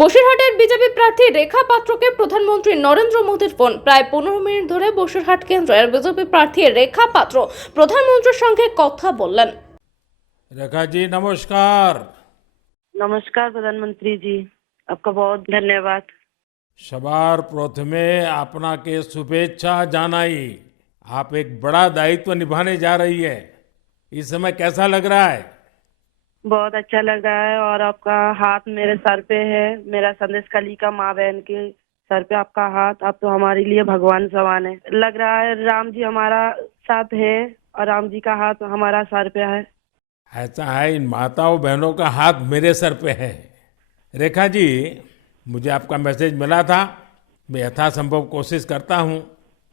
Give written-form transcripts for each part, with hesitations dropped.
বসিরহাটের বিজেপি প্রার্থী রেখা পাত্রকে প্রধানমন্ত্রী নরেন্দ্র মোদীর ফোন। প্রায় 15 মিনিট ধরে বসিরহাট কেন্দ্রের বিজেপি প্রার্থী রেখা পাত্র প্রধানমন্ত্রীর সঙ্গে কথা বললেন। रेखा जी नमस्कार। नमस्कार प्रधानमंत्री जी, आपका बहुत धन्यवाद। सवार प्रथमे अपना के शुभेच्छा जानाई। आप एक बड़ा दायित्व निभाने जा रही है, इस समय कैसा लग रहा है? बहुत अच्छा लग रहा है और आपका हाथ मेरे सर पे है। मेरा संदेश कली का माँ बहन के सर पे आपका हाथ, आप तो हमारे लिए भगवान समान है। लग रहा है राम जी हमारा साथ है और राम जी का हाथ हमारा सर पे है। ऐसा है, इन माताओं बहनों का हाथ मेरे सर पे है। रेखा जी, मुझे आपका मैसेज मिला था। मैं यथासंभव कोशिश करता हूं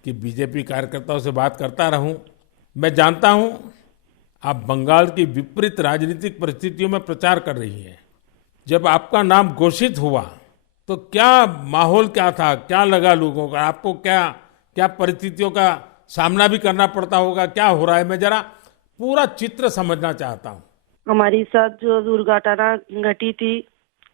कि बीजेपी कार्यकर्ताओं से बात करता रहूं। मैं जानता हूं आप बंगाल की विपरीत राजनीतिक परिस्थितियों में प्रचार कर रही हैं। जब आपका नाम घोषित हुआ तो क्या माहौल क्या था, क्या लगा लोगों का? आपको क्या क्या परिस्थितियों का सामना भी करना पड़ता होगा? क्या हो रहा है, मैं जरा पूरा चित्र समझना चाहता हूँ। हमारी साथ जो दुर्घटना घटी थी,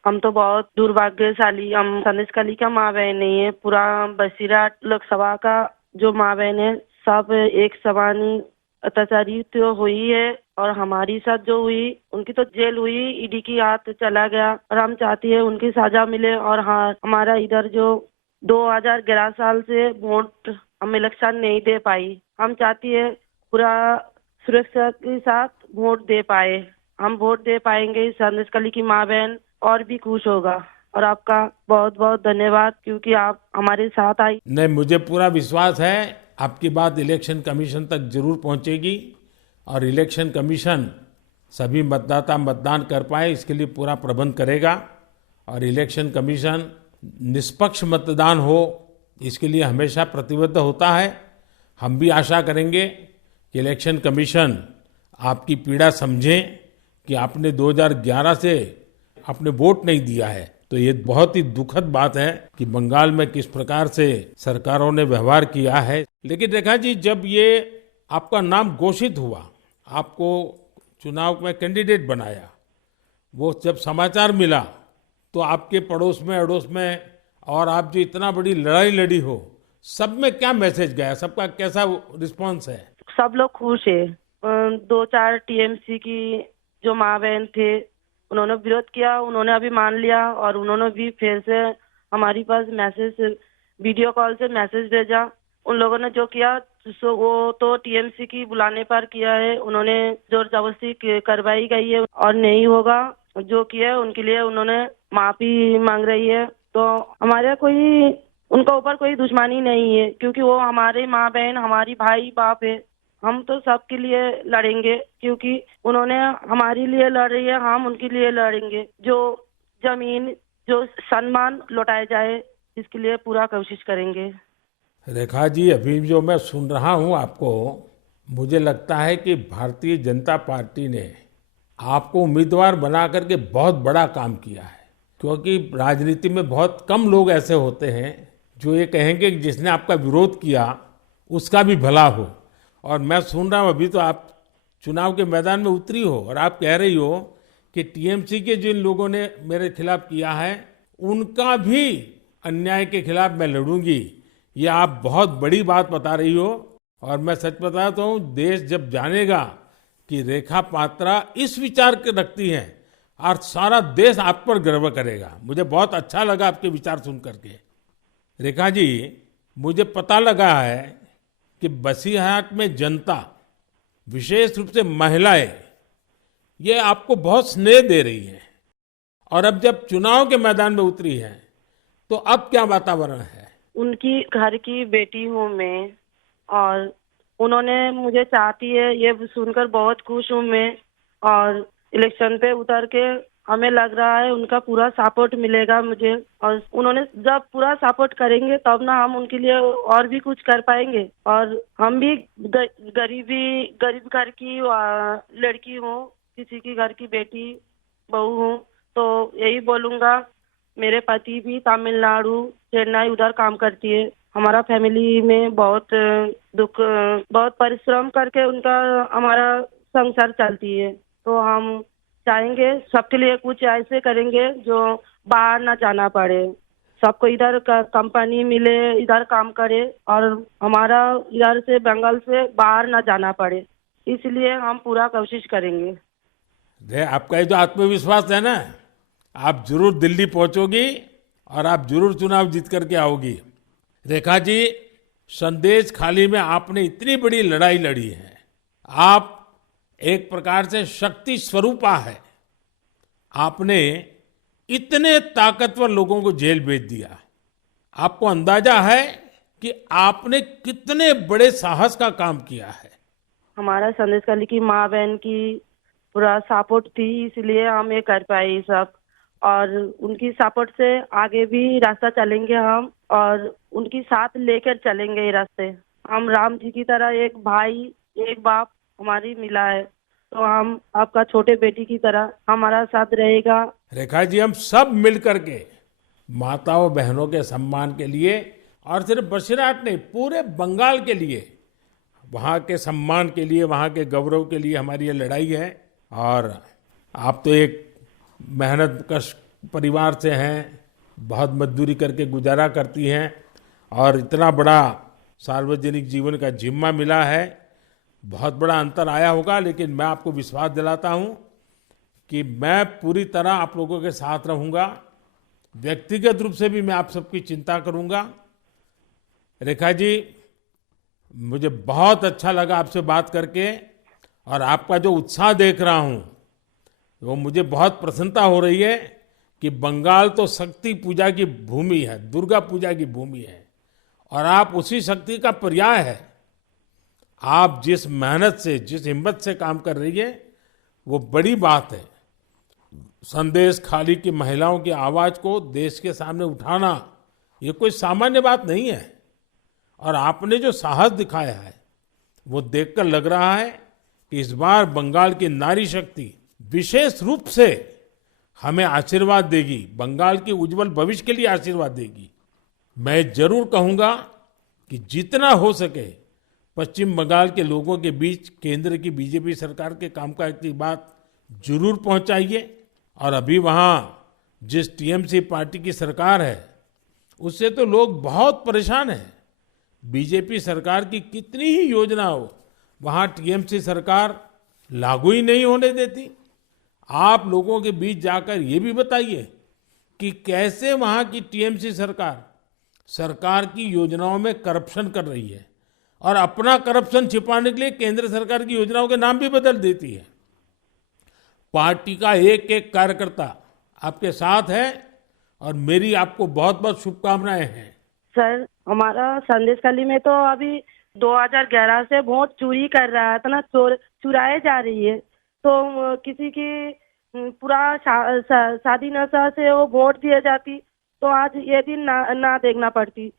हम तो बहुत दुर्भाग्यशाली, हम संदेश कली का माँ बहन नहीं है। पूरा बसीराट लोकसभा का जो माँ बहन है सब एक समान ही अत्याचारी तो हुई है और हमारी साथ जो हुई उनकी तो जेल हुई, ईडी की हाथ चला गया और हम चाहती है उनकी सजा मिले। और हाँ, हमारा इधर जो 2011 साल से वोट हम इलेक्शन नहीं दे पाई, हम चाहती है पूरा सुरक्षा के साथ वोट दे पाए। हम वोट दे पाएंगे, संदेश कली की माँ बहन और भी खुश होगा। और आपका बहुत बहुत धन्यवाद क्योंकि आप हमारे साथ आई। नहीं, मुझे पूरा विश्वास है आपकी बात इलेक्शन कमीशन तक जरूर पहुंचेगी और इलेक्शन कमीशन सभी मतदाता मतदान कर पाए इसके लिए पूरा प्रबंध करेगा। और इलेक्शन कमीशन निष्पक्ष मतदान हो इसके लिए हमेशा प्रतिबद्ध होता है। हम भी आशा करेंगे कि इलेक्शन कमीशन आपकी पीड़ा समझे कि आपने 2011 से आपने वोट नहीं दिया है। तो ये बहुत ही दुखद बात है कि बंगाल में किस प्रकार से सरकारों ने व्यवहार किया है। लेकिन रेखा जी, जब ये आपका नाम घोषित हुआ, आपको चुनाव में कैंडिडेट बनाया, वो जब समाचार मिला तो आपके पड़ोस में अड़ोस में और आप जो इतना बड़ी लड़ाई लड़ी हो, सब में क्या मैसेज गया? सबका कैसा रिस्पॉन्स है? सब लोग खुश है। 2-4 टीएमसी की जो माँ बहन थे उन्होंने विरोध किया, उन्होंने अभी मान लिया और उन्होंने भी फिर से हमारी पास मैसेज वीडियो कॉल से मैसेज भेजा। उन लोगों ने जो किया वो तो टीएमसी की बुलाने पर किया है, उन्होंने जोर जबरदस्ती करवाई गई है और नहीं होगा। जो किया है उनके लिए उन्होंने माफी मांग रही है। तो हमारे कोई उनका ऊपर कोई दुश्मनी नहीं है क्योंकि वो हमारे माँ बहन, हमारी भाई बाप है। हम तो सबके लिए लड़ेंगे क्योंकि उन्होंने हमारे लिए लड़ रही है, हम उनके लिए लड़ेंगे। जो जमीन, जो सम्मान लौटाया जाए इसके लिए पूरा कोशिश करेंगे। रेखा जी, अभी जो मैं सुन रहा हूं आपको, मुझे लगता है कि भारतीय जनता पार्टी ने आपको उम्मीदवार बना करके बहुत बड़ा काम किया है। क्योंकि राजनीति में बहुत कम लोग ऐसे होते हैं जो ये कहेंगे कि जिसने आपका विरोध किया उसका भी भला हो। और मैं सुन रहा हूं अभी तो आप चुनाव के मैदान में उतरी हो और आप कह रही हो कि टीएमसी के जिन लोगों ने मेरे खिलाफ किया है उनका भी अन्याय के खिलाफ मैं लड़ूंगी। ये आप बहुत बड़ी बात बता रही हो। और मैं सच बताता हूँ, देश जब जानेगा कि रेखा पात्रा इस विचार के रखती हैं और सारा देश आप पर गर्व करेगा। मुझे बहुत अच्छा लगा आपके विचार सुन करके। रेखा जी, मुझे पता लगा है कि बसीरहाट में जनता, विशेष रूप से महिलाएं, ये आपको बहुत स्नेह दे रही हैं। और अब जब चुनाव के मैदान में उतरी हैं तो अब क्या वातावरण है? उनकी घर की बेटी हूँ मैं और उन्होंने मुझे चाहती है, ये सुनकर बहुत खुश हूँ मैं। और इलेक्शन पे उतर के हमें लग रहा है उनका पूरा सपोर्ट मिलेगा मुझे। और उन्होंने जब पूरा सपोर्ट करेंगे तब ना हम उनके लिए और भी कुछ कर पाएंगे। और हम भी गरीब घर की लड़की हूँ, किसी की घर की बेटी बहू हूँ। तो यही बोलूंगा, मेरे पति भी तमिलनाडु, चेन्नई उधर काम करती है। हमारा फैमिली में बहुत बहुत परिश्रम करके उनका हमारा संसार चलती है। तो हम चाहेंगे सबके लिए कुछ ऐसे करेंगे जो बाहर ना जाना पड़े, सबको इधर कंपनी मिले, इधर काम करे और हमारा इधर से बंगाल से बाहर ना जाना पड़े, इसलिए हम पूरा कोशिश करेंगे। आपका ये जो आत्मविश्वास है ना, आप जरूर दिल्ली पहुंचोगी और आप जरूर चुनाव जीत करके आओगी। रेखा जी, संदेश खाली में आपने इतनी बड़ी लड़ाई लड़ी है। आप एक प्रकार से शक्ति स्वरूपा है। आपने इतने ताकतवर लोगों को जेल भेज दिया। आपको अंदाजा है कि आपने कितने बड़े साहस का काम किया है। हमारा संदेश खाली की माँ बहन की पूरा सपोर्ट थी, इसलिए हम ये कर पाए ये सब, और उनकी सपोर्ट से आगे भी रास्ता चलेंगे हम, और उनकी साथ लेकर चलेंगे ये रास्ते। हम राम जी की तरह एक भाई एक बाप हमारी मिला है, तो हम आपका छोटे बेटी की तरह हमारा साथ रहेगा। रेखा जी, हम सब मिल करके माताओं बहनों के सम्मान के लिए, और सिर्फ बसीरहाट नहीं, पूरे बंगाल के लिए, वहाँ के सम्मान के लिए, वहाँ के गौरव के लिए हमारी ये लड़ाई है। और आप तो एक मेहनत कश परिवार से हैं, बहुत मजदूरी करके गुजारा करती हैं, और इतना बड़ा सार्वजनिक जीवन का जिम्मा मिला है। बहुत बड़ा अंतर आया होगा, लेकिन मैं आपको विश्वास दिलाता हूं कि मैं पूरी तरह आप लोगों के साथ रहूंगा। व्यक्तिगत रूप से भी मैं आप सबकी चिंता करूंगा। रेखा जी, मुझे बहुत अच्छा लगा आपसे बात करके, और आपका जो उत्साह देख रहा हूं वो मुझे बहुत प्रसन्नता हो रही है कि बंगाल तो शक्ति पूजा की भूमि है, दुर्गा पूजा की भूमि है, और आप उसी शक्ति का पर्याय है। आप जिस मेहनत से, जिस हिम्मत से काम कर रही है, वो बड़ी बात है। संदेश खाली की महिलाओं की आवाज को देश के सामने उठाना ये कोई सामान्य बात नहीं है, और आपने जो साहस दिखाया है वो देखकर लग रहा है कि इस बार बंगाल की नारी शक्ति विशेष रूप से हमें आशीर्वाद देगी, बंगाल के उज्जवल भविष्य के लिए आशीर्वाद देगी। मैं जरूर कहूंगा कि जितना हो सके पश्चिम बंगाल के लोगों के बीच केंद्र की बीजेपी सरकार के कामकाज की बात जरूर पहुंचाइए। और अभी वहां जिस टीएमसी पार्टी की सरकार है, उससे तो लोग बहुत परेशान हैं। बीजेपी सरकार की कितनी ही योजना हो, वहां टीएमसी सरकार लागू ही नहीं होने देती। आप लोगों के बीच जाकर ये भी बताइए कि कैसे वहां की टीएमसी सरकार की योजनाओं में करप्शन कर रही है, और अपना करप्शन छिपाने के लिए केंद्र सरकार की योजनाओं के नाम भी बदल देती है। पार्टी का एक एक कार्यकर्ता आपके साथ है, और मेरी आपको बहुत बहुत शुभकामनाएं हैं। सर, हमारा संदेश खाली में तो अभी 2011 से वोट चोरी कर रहा है, ना चुराए जा रही है, तो किसी की पूरा शादी नशा से वो वोट दिए जाती, तो आज ये दिन ना देखना पड़ती।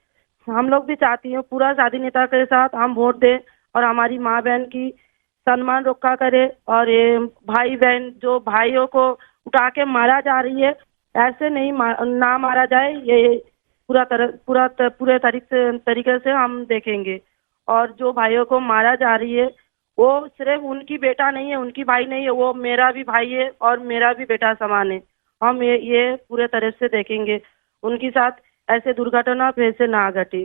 हम लोग भी चाहती हैं पूरा शादी नेता के साथ हम वोट दें, और हमारी माँ बहन की सम्मान रक्षा करे, और ये भाई बहन जो भाइयों को उठा के मारा जा रही है, ऐसे नहीं ना मारा जाए, ये पूरे तरीके से हम देखेंगे। और जो भाइयों को मारा जा रही है वो सिर्फ उनकी बेटा नहीं है, उनकी भाई नहीं है, वो मेरा भी भाई है और मेरा भी बेटा समान है। हम ये पूरे तरह से देखेंगे, उनके साथ ऐसे दुर्घटना फिर से ना घटे।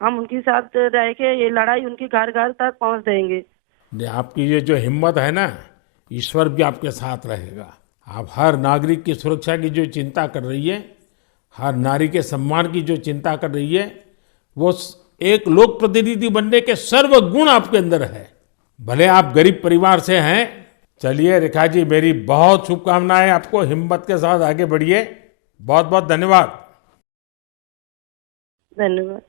हम उनके साथ रह के ये लड़ाई उनकी घर घर तक पहुंच देंगे। आपकी ये जो हिम्मत है ना, ईश्वर भी आपके साथ रहेगा। आप हर नागरिक की सुरक्षा की जो चिंता कर रही है, हर नारी के सम्मान की जो चिंता कर रही है, वो एक लोक प्रतिनिधि बनने के सर्व गुण आपके अंदर है। भले आप गरीब परिवार से हैं। चलिए रेखा जी, मेरी बहुत शुभकामनाएं आपको, हिम्मत के साथ आगे बढ़िए। बहुत बहुत धन्यवाद। धन्यवाद।